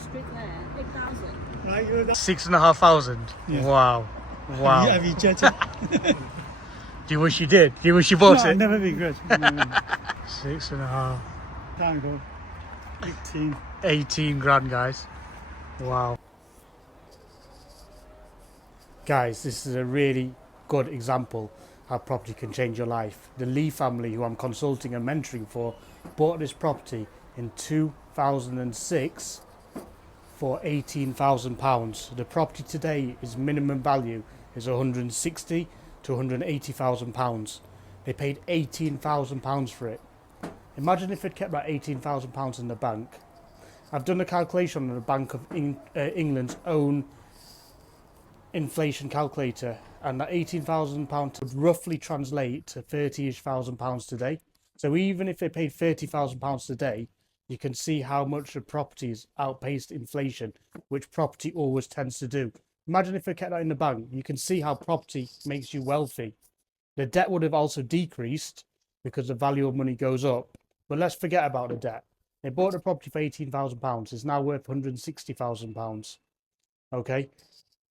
street land, 8,000. Right, 6,500. Yeah. Wow. Wow. Have you checked it? Do you wish you did? Do you wish you bought No, it? never regret. No. 6.5. Time ago. 18. 18 grand, guys. Wow. Guys, this is a really good example how property can change your life. The Lee family, who I'm consulting and mentoring for, bought this property in 2006 for £18,000. The property today is minimum value is 160 to 180,000 pounds. They paid £18,000 for it. Imagine if they'd kept that £18,000 in the bank. I've done a calculation on the Bank of England's own inflation calculator, and that £18,000 would roughly translate to £30,000 today. So even if they paid £30,000 today, you can see how much the properties outpaced inflation, which property always tends to do. Imagine if they kept that in the bank. You can see how property makes you wealthy. The debt would have also decreased because the value of money goes up. But let's forget about the debt. They bought the property for £18,000. It's now worth £160,000. Okay.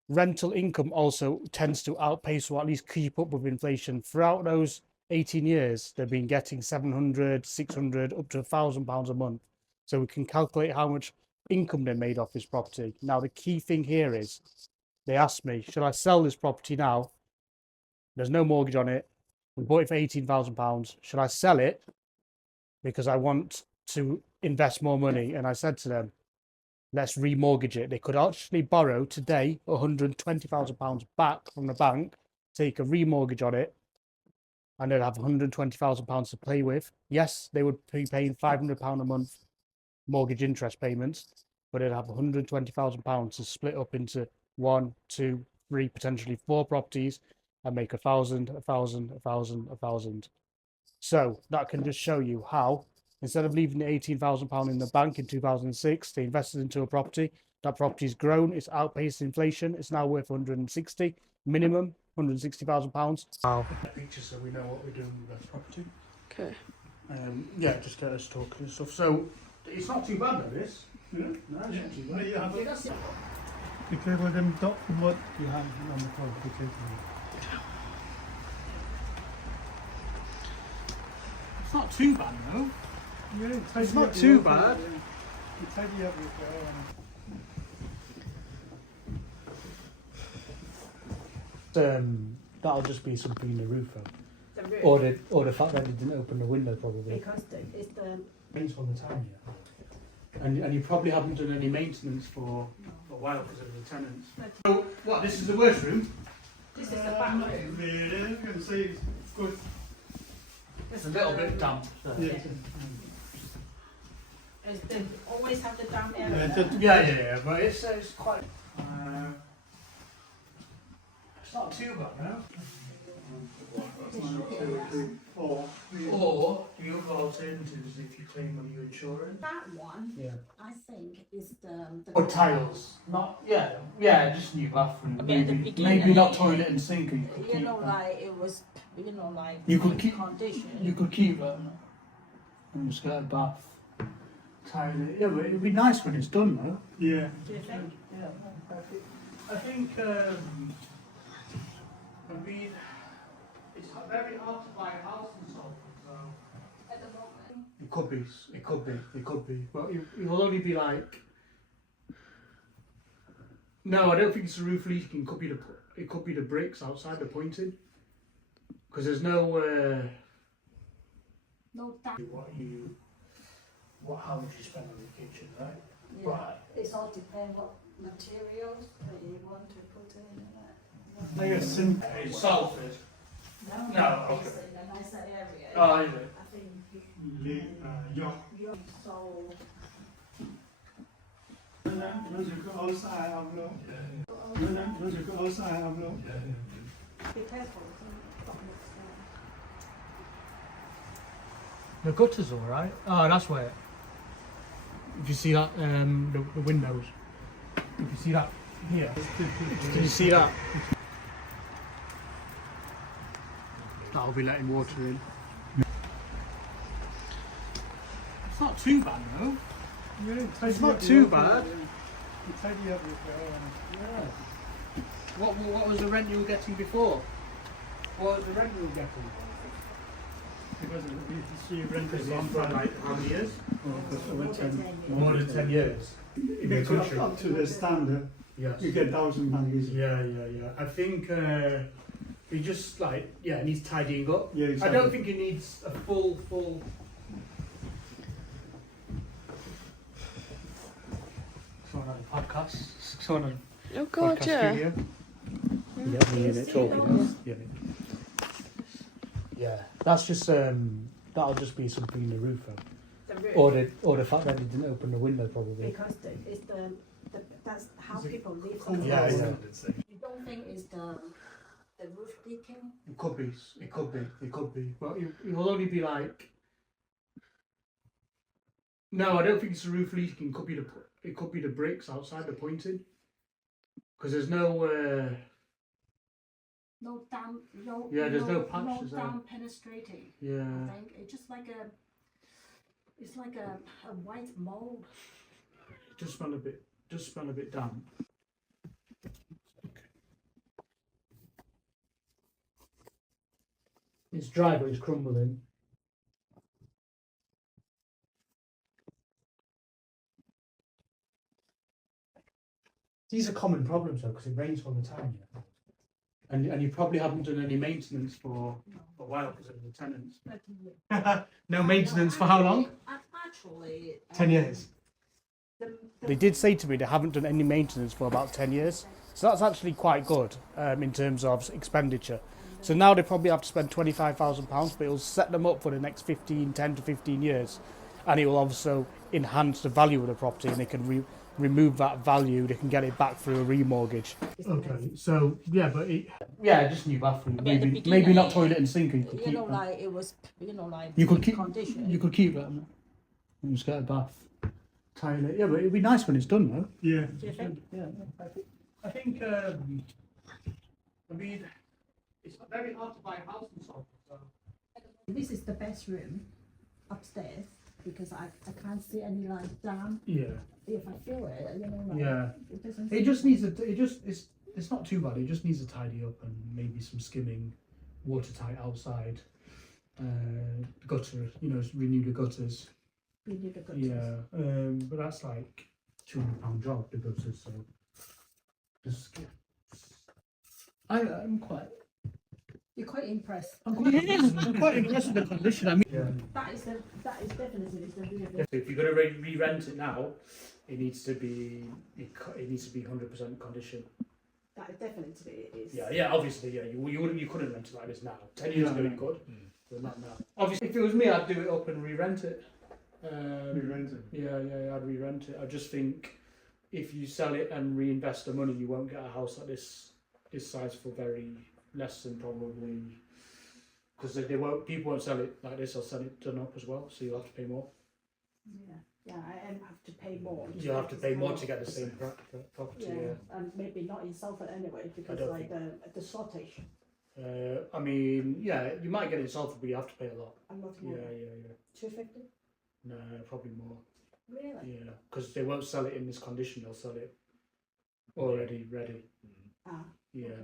Rental income also tends to outpace or at least keep up with inflation. Throughout those 18 years, they've been getting 700, 600, up to £1,000 a month. So we can calculate how much income they made off this property. Now, the key thing here is they asked me, should I sell this property now? There's no mortgage on it. We bought it for £18,000. Should I sell it because I want to invest more money? And I said to them, let's remortgage it. They could actually borrow today £120,000 back from the bank, take a remortgage on it, and they'd have £120,000 to play with. Yes, they would be paying £500 a month mortgage interest payments, but they'd have £120,000 to split up into 1, 2, 3, potentially 4 properties and make 1,000, 1,000, 1,000, 1,000. So that can just show you how, instead of leaving the £18,000 in the bank in 2006, they invested into a property. That property's grown, it's outpaced inflation, it's now worth 160, minimum £160,000. Wow. Pictures so we know what we're doing with that property. Okay. Yeah, just get us talking and stuff. So it's not too bad though, this. Yeah. No, it's not too bad. You have be careful with them dot what you have on the phone. Be careful. It's not too bad though. Yeah, It's not too bad. You tidy up with That'll just be something in the roof though. The roof. Or the fact that they didn't open the window probably. Because it's the Rains all the time, yeah. And you probably haven't done any maintenance for a while because of the tenants. So what? This is the worst room. this is the back room. really, you can see it's good. It's a little bit damp. So. Yeah. They always have the damp area. Yeah, but it's quite. It's not too bad now. 1, 2, 3, 4. Or the other alternative is if you claim on your insurance. That one, Yeah. I think, is the Or tiles. Not just new bathroom. Okay, at the Maybe beginning, not toilet and sink. You could you keep know, that. like it was, you know, like You could keep- condition. You could keep that and just get a bath. Tile it. Yeah, but it'd be nice when it's done though. Yeah. Do you think? Yeah, I think I mean, it's very hard to buy a house in Salford, so At the moment. it could be, but it will only be like. No, I don't think it's the roof leaking. It could be the bricks outside the pointing, because there's no. No damp. How much you spend on the kitchen, right? Yeah. Right. It's all depend what materials that you want to put in it. Like a sink. In Salford. No, okay. It's in a nicer area. Oh, is it? I think York. so. Those who go outside of low. Those who go outside of low. Be careful. The gutter's all right. Oh, that's where. If you see that, the windows. If you see that here, can you see that? That'll be letting water in. It's not too bad though. Yeah, It's not too bad. You tidy up with Yeah. What was the rent you were getting before? What was the rent you were getting? because she rented It's one on for for like how many years? over 10. More than 10 years. If you go up to the standard, Yes. you get £1,000 easy. Yeah. I think he just like it needs tidying up. Yeah, I exactly. don't think he needs a full. Someone on a podcast. Someone on Oh God, podcast yeah. studio. Yeah, me and it talking. Yeah. That's just that'll just be something in the roof though. The roof. Or the fact that he didn't open the window probably. Because it's the that's how Is it people live. cool? Yeah, sometimes. yeah. You don't think it's the roof leaking? It could be. It could be. But it will only be like. No, I don't think it's the roof leaking. It could be the bricks outside the pointing. Because there's no. No damp, no. Yeah, there's no patch, is there? damp penetrating. Yeah. I think it's just like it's like a white mold. Just smell a bit damp. It's dry, but it's crumbling. These are common problems though, because it rains all the time. Yeah? And you probably haven't done any maintenance for a while because of the tenants. No maintenance for how long? Actually, 10 years. The They did say to me they haven't done any maintenance for about 10 years. So that's actually quite good in terms of expenditure. So now they probably have to spend £25,000, but it'll set them up for the next 10 to 15 years. And it will also enhance the value of the property and they can remove that value, they can get it back through a remortgage. Okay, so yeah, but just new bathroom. Yeah, the Maybe beginning, not toilet and sink. You could you keep know, that. like it was, like You could good keep. condition. You could keep that. And just get a bath. Toilet. Yeah, but it'd be nice when it's done though. Yeah. Do you think? Yeah, I think. I mean, it's very hard to buy a house in Salford. So. This is the best room upstairs because I can't see any like damp. Yeah. If I feel it, like Yeah. it doesn't. It just needs it's not too bad. It just needs to tidy up and maybe some skimming, watertight outside. Gutter, renew the gutters. really the good. Yeah, but that's like £200 job, the gutters. So just I'm quite. You're quite impressed. I'm quite impressed with the condition. I mean, That is definitely the real. if you're going to re-rent it now, it needs to be 100% condition. That definitely is. Yeah, obviously, yeah. You couldn't rent it like this now. 10 years ago you could, but not now. Obviously, if it was me, I'd do it up and re-rent it. Re-rent it. Yeah, I'd re-rent it. I just think if you sell it and reinvest the money, you won't get a house like this size for very less than probably, because people won't sell it like this. They'll sell it done up as well, so you'll have to pay more. Yeah, I am have to pay more. You'll have to pay more to get the same property. Yeah, and maybe not in Salford anyway because don't like the shortage. I mean, yeah, you might get it in Salford, but you have to pay a lot. A lot Yeah, more. yeah. 250. No, probably more. Really? Yeah, because they won't sell it in this condition. They'll sell it already ready. Ah. Yeah. Okay.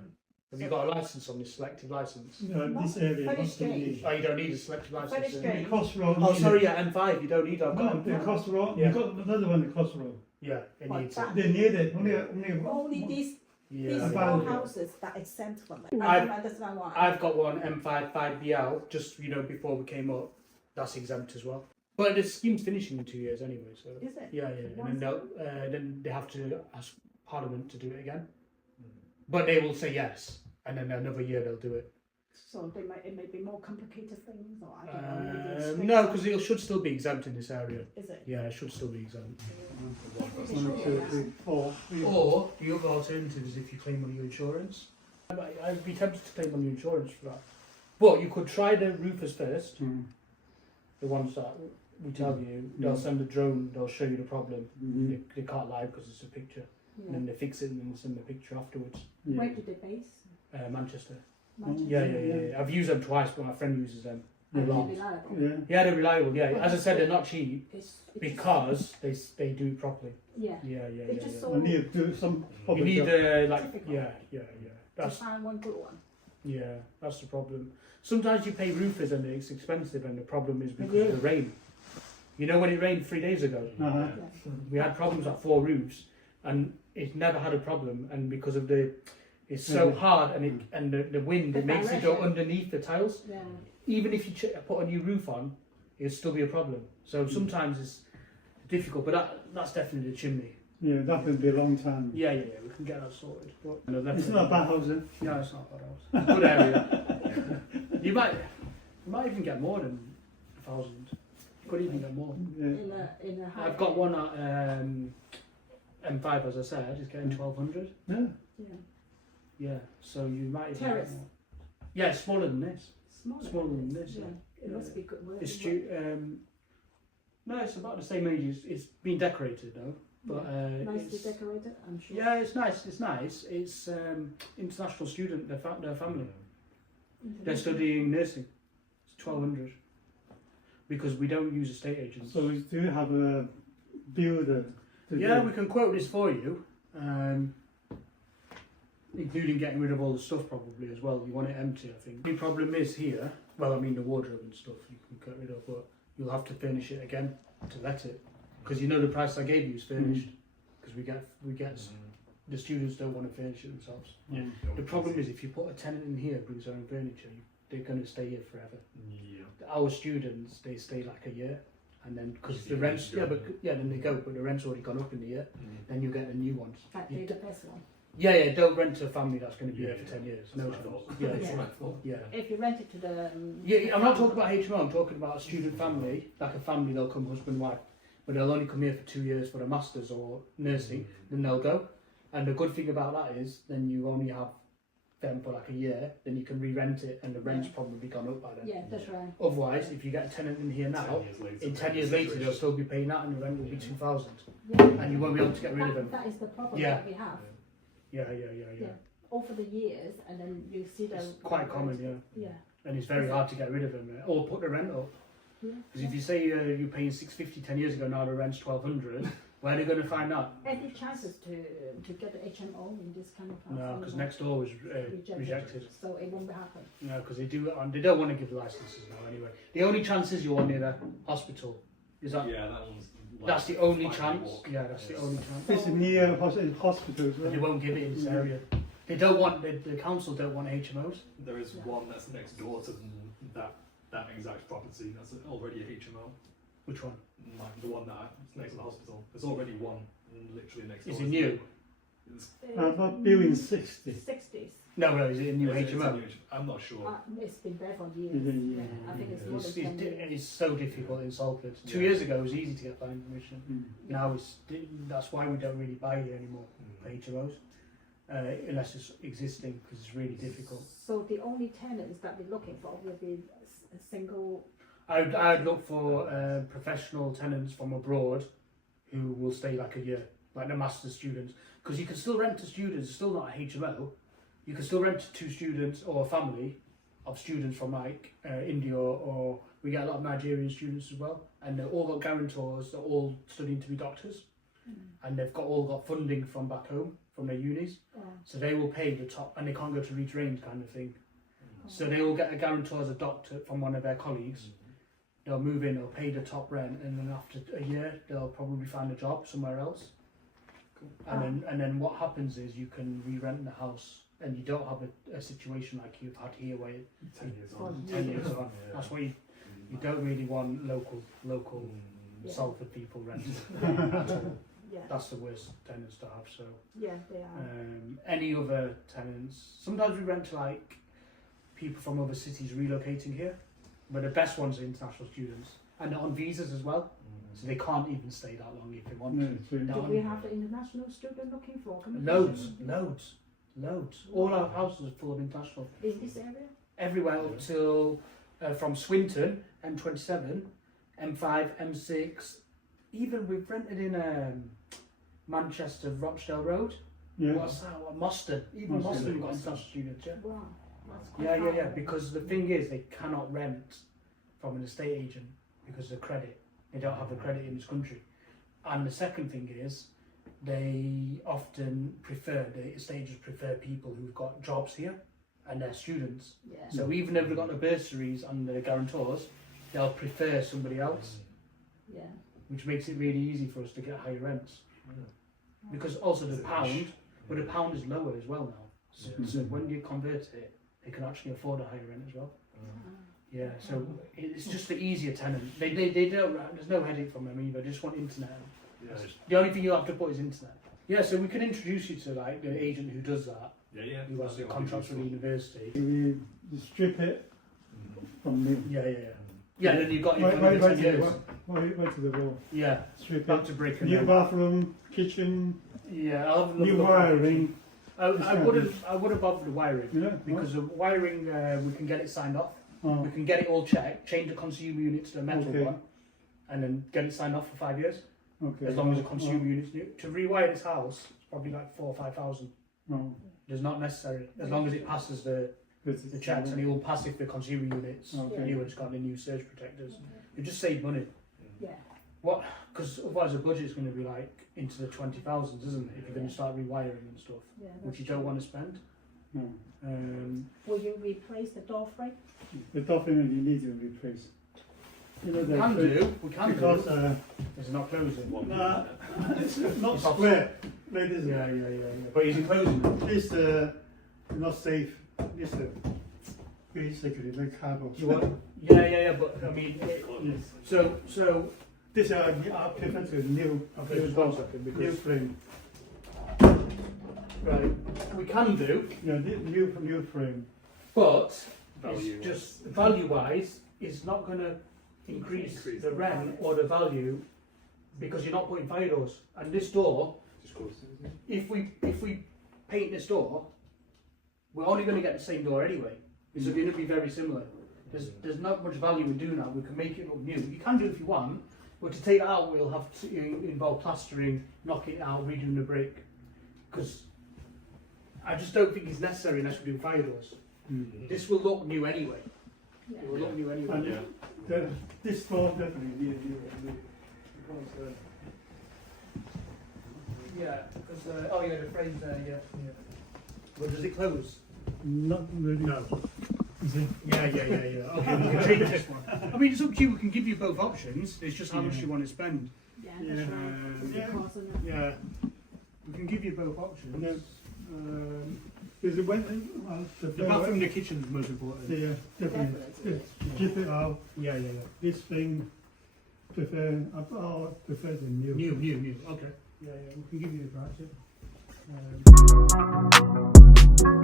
Have you got a license on this selective license? This area, Very what's the strange. Oh, you don't need a selective license. Very then? strange. The crossroad. Oh, sorry, yeah, M5. You don't need. I've No, got. the crossroad. Yeah. You got another one, the crossroad. Yeah, it What, needs it. that? They need it. Only Only these Yeah. four houses that exempt from it. I I've- don't understand why. I've got one M5 5BL. Just before we came up, that's exempt as well. But the scheme's finishing in 2 years anyway. So. Is it? Yeah. And Once then they have to ask Parliament to do it again. But they will say yes, and then another year they'll do it. So it may be more complicated things, or I don't know. Maybe it's No, straight- because it should still be exempt in this area. Is it? Yeah, it should still be exempt. 1, 2, 3, 4. Or the other alternative is if you claim on your insurance. I'd be tempted to claim on your insurance for that. But you could try the roofers first, the ones that we tell you. They'll send a drone, they'll show you the problem. They can't lie because it's a picture. Yeah. And then they fix it and then send the picture afterwards. Where do they base? Manchester. Manchester. Yeah. I've used them twice, but my friend uses them. Reliable. Yeah. Yeah, they're reliable. Yeah, as I said, they're not cheap It's because they do it properly. yeah. Yeah. It's just Yeah. so I need to do some You proper need job. like Typical. yeah. to That's find one good one. yeah, that's the problem. Sometimes you pay roofers and it's expensive, and the problem is because Yeah. of the rain. You know when it rained 3 days ago, Uh-huh. Yeah. we had problems at 4 roofs, and it never had a problem. And because of it's so Mhm. hard, and the wind, The it makes it go direction. underneath the tiles. Yeah. Even if you put a new roof on, it'll still be a problem. So sometimes it's difficult, but that's definitely the chimney. Yeah, that will be a long time. Yeah, we can get that sorted. But no, It's not a bad house, eh? No, it's not a bad house. Good area. you might even get more than 1,000. Could even get more. Yeah. In a high. I've got one at M5, as I said, it's getting 1,200. Yeah. Yeah. Yeah, so you might even Terrace. get more. Yeah, it's smaller than this. Smaller than this. Yeah. It must be good. Well, It's no, it's about the same age. It's been decorated though, but nicely it's, decorated, I'm sure. yeah, it's nice. It's nice. It's international student. Their family. They're studying nursing. It's 1,200 because we don't use estate agents. So we do have a builder. To Yeah, do. we can quote this for you, including getting rid of all the stuff probably as well. You want it empty, I think. The problem is here, well, I mean the wardrobe and stuff you can get rid of, but you'll have to furnish it again to let it. Because you know the price I gave you is furnished. Because we get the students don't want to furnish it themselves. Yeah. The problem is if you put a tenant in here who brings their own furniture, they're going to stay here forever. Yeah. Our students, they stay like a year. And then, because Just the the rent's, year. then they go, but the rent's already gone up in the year, then you get a new one. In fact, they're the best one. Yeah, don't rent to a family that's going to be Yeah, there for 10 years. That's No my chance. fault. Yeah, That's Yeah. my fault. yeah. If you rent it to the. Yeah, I'm not talking about HMO, I'm talking about a student family, like a family, they'll come husband, wife, but they'll only come here for 2 years for a master's or nursing, then they'll go. And the good thing about that is, then you only have them for like a year, then you can re-rent it and the rent's probably gone up by then. Yeah, that's right. Otherwise, if you get a tenant in here now, 10 years later, in 10 years later they'll still be paying that and the rent will be 2,000. Yeah. And you won't be able to get rid of them. That is the problem Yeah. that we have. Yeah. Yeah. Over the years, and then you see the. It's quite common, yeah. Yeah. And it's very hard to get rid of them, or put the rent up. Yeah. Because if you say you're paying $650 10 years ago, now the rent's $1,200, where are they going to find that? Any chances to get the HMO in this kind of house? No, because next door was Rejected. rejected. So it won't happen. No, because they do it on. They don't want to give licenses now anyway. The only chance is you're near the hospital. Is that? Yeah, that one's. Like That's the only 5 chance. walk. Yeah, that's the Yes. only chance. It's near hospital as But they well. won't give it in this area. They don't want. The council don't want HMOs. There is Yeah. one that's next door to that exact property. That's already a HMO. Which one? Like the one that's next to the hospital. There's already one literally next door. Is it new? It's, About built in 60. 60s. No, is it a new it's a HMO? new- I'm not sure. It's been there for years. Yeah. I think it's more It's, than 10 years. it's so difficult in Salford. 2 Yeah. years ago it was easy to get planning permission. Mm. Now that's why we don't really buy here anymore for HMOs, unless it's existing because it's really difficult. So the only tenants that we're looking for will be a single. I'd look for professional tenants from abroad who will stay like a year, like the master's students, because you can still rent to students. It's still not a HMO. You can still rent to students or a family of students from like India, or we get a lot of Nigerian students as well, and they've all got guarantors. They're all studying to be doctors, and they've all got funding from back home from their unis, so they will pay the top, and they can't go to retrained kind of thing. So they will get a guarantor as a doctor from one of their colleagues. They'll move in, they'll pay the top rent, and then after a year, they'll probably find a job somewhere else. And then what happens is you can re-rent the house, and you don't have a situation like you've had here where 10 years For on. 10 years on. Yeah. That's why you don't really want local Yeah. Salford people renting at all. Yeah, That's the worst tenants to have. So yeah, they are. any other tenants? Sometimes we rent to like people from other cities relocating here, but the best ones are international students, and they're on visas as well, so they can't even stay that long if they want No, to. it's really- No. Do we have the international student looking for Loads. accommodation? All our houses are full of international. In this area? Everywhere up till from Swinton, M27, M5, M6. Even we've rented in Manchester, Rochdale Road. Yeah. What's that? Moston. Even Moston. Moston got international students, yeah. Wow, that's quite Yeah. far. Because the thing is, they cannot rent from an estate agent because of credit. They don't have the credit in this country. And the second thing is, they often prefer, the estate agents prefer people who've got jobs here and they're students. Yeah. So even if they've got the bursaries and the guarantors, they'll prefer somebody else, Yeah. which makes it really easy for us to get higher rents. Because also the pound, but the pound is lower as well now. So when you convert it, they can actually afford a higher rent as well. Yeah, so it's just the easier tenant. They don't, there's no headache from them either, they just want internet. Yeah. The only thing you have to put is internet. Yeah, so we can introduce you to like the agent who does that, Yeah. who has contracts with the university. We strip it from new. Yeah. Yeah, then you've got your Right 10 years. to the wall. Yeah, Strip back it. to brick and New then, bathroom, kitchen, yeah, I'll have a new look. wiring. I wouldn't bother with the wiring Yeah. because the wiring we can get it signed off. Oh, We can get it all checked, change the consumer unit to a metal Okay. one, and then get it signed off for 5 years. okay. As long as the consumer unit's new. To rewire this house, it's probably like 4,000 or 5,000. Oh, It's not necessary as long as it passes the checks, and it will pass if the consumer unit's Okay. new and it's got the new surge protectors. You just save money. Yeah. What? Because otherwise the budget's going to be like into the 20,000s, isn't it? If you're going to start rewiring and stuff, Yeah. which you don't want to spend. no. Will you replace the door frame? The top end you need to replace. You know, We can do. because It's not closing. it's not It's off- square. Like this. Yeah. But is it closing? This not safe. This basically like cardboard. You want? Yeah. But I mean, so This I prefer to new. okay, just 1 second New because frame. right, we can do, Yeah, new frame. but Value it's just value-wise, it's not going to increase the rent or the value because you're not putting fire doors. And this door, Just close it. if we paint this door, we're only going to get the same door anyway. It's going to be very similar. There's not much value in doing that. We can make it look new. You can do it if you want, but to take that out, we'll have to involve plastering, knocking it out, redoing the brick. Because I just don't think it's necessary unless we do fire doors. This will look new anyway. Yeah. It will look new anyway. And Yeah. this door definitely need new. Because Yeah, because oh yeah, the frame's there. Yeah. But does it close? not really. No. You see? Yeah. Okay, we can change this one. I mean, it's up to you. We can give you both options. It's just how much you want to spend. Yeah. Yeah. That's right. Yeah. Because of the- Yeah, we can give you both options. Yeah. Is it when The bathroom and the kitchen is most important. Yeah, definitely. Definitely. Keep it out. Yeah. This thing prefer the new. New. Okay. Yeah. We can give you the price. Yeah.